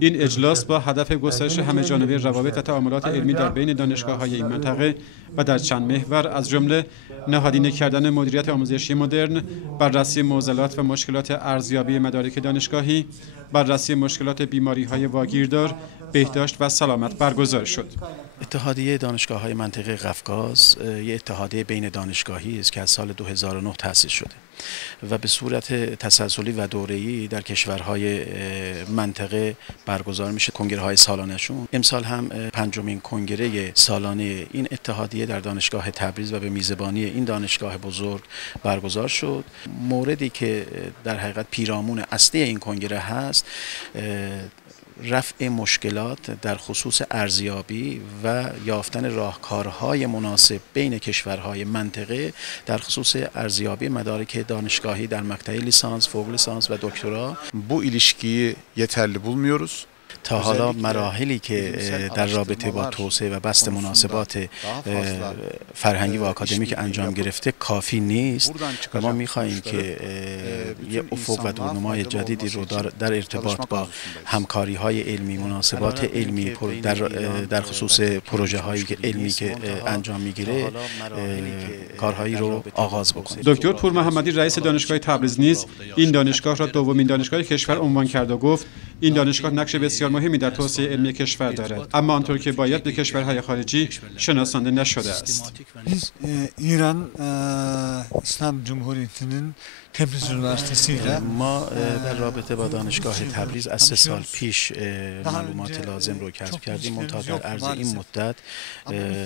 این اجلاس با هدف گسترش همه‌جانبه روابط و تعاملات علمی در بین دانشگاه‌های این منطقه و در چند محور از جمله نهادینه کردن مدیریت آموزشی مدرن، بررسی معضلات و مشکلات ارزیابی مدارک دانشگاهی، بررسی مشکلات بیماری‌های واگیردار، بهداشت و سلامت برگزار شد. اتحادیه دانشگاه‌های منطقه قفقاز یک اتحادیه بین دانشگاهی است که از سال 2009 تأسیس شده و به صورت تسلسلی و دوره‌ای در کشورهای منطقه برگزار میشه کنگره‌های سالانه‌شون. امسال هم پنجمین کنگره سالانه این اتحادیه در دانشگاه تبریز و به میزبانی این دانشگاه بزرگ برگزار شد. موردی که در حقیقت پیرامون اصلی این کنگره هست رفع مشکلات در خصوص ارزیابی و یافتن راهکارهای مناسب بین کشورهای منطقه در خصوص ارزیابی مدارک دانشگاهی در مقطع لیسانس، فوق لیسانس و دکترا. Bu ilişkiyi yeterli bulmuyoruz. تا حالا مراحلی که در رابطه با توسعه و بسط مناسبات فرهنگی و آکادمیک انجام گرفته کافی نیست و ما می‌خواهیم که یک افق و دورنمای جدیدی رو در ارتباط با همکاری‌های علمی، مناسبات علمی در خصوص پروژه‌هایی که علمی که انجام می‌گیره کارهایی رو آغاز بکنیم. دکتر پور محمدی رئیس دانشگاه تبریز نیز این دانشگاه را دومین دانشگاه کشور عنوان کرد و گفت این دانشگاه نقش بسیار مهمی در توسعه علمی کشور دارد، اما آنطور که باید به کشورهای خارجی شناسانده نشده است. Biz İran İslam Cumhuriyeti'nin Tebriz Üniversitesi ile ما در رابطه با دانشگاه تبریز از 3 سال پیش معلومات لازم رو کسب کردیم. منتها در عرض این مدت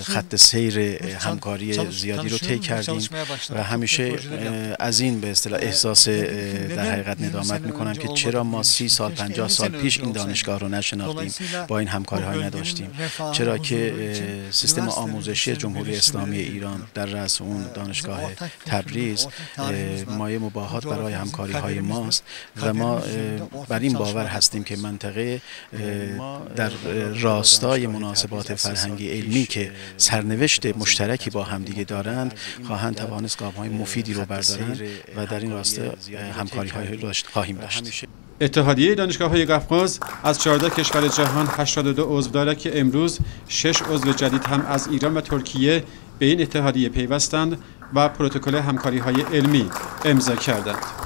خط سیر همکاری زیادی رو طی کردیم و همیشه از این به اصطلاح احساس در حقیقت ندامت میکنم که چرا ما 30 سال 50 سال پیش این دانشگاه رو نشناختیم، با این همکاری‌های نداشتیم، چرا که سیستم آموزشی جمهوری اسلامی ایران در رأس اون دانشگاه تبریز مایه مباهات برای همکاری‌های ماست و ما بر این باور هستیم که منطقه در راستای مناسبات فرهنگی علمی که سرنوشت مشترکی با همدیگه دارند خواهند توانست گام‌های مفیدی رو بردارند و در این راستا همکاری‌هایی رو خواهیم داشت. اتحادیه دانشگاه‌های قفقاز از 14 کشور جهان 82 عضو دارد که امروز 6 عضو جدید هم از ایران و ترکیه به این اتحادیه پیوستند و پروتکل همکاری‌های علمی امضا کردند.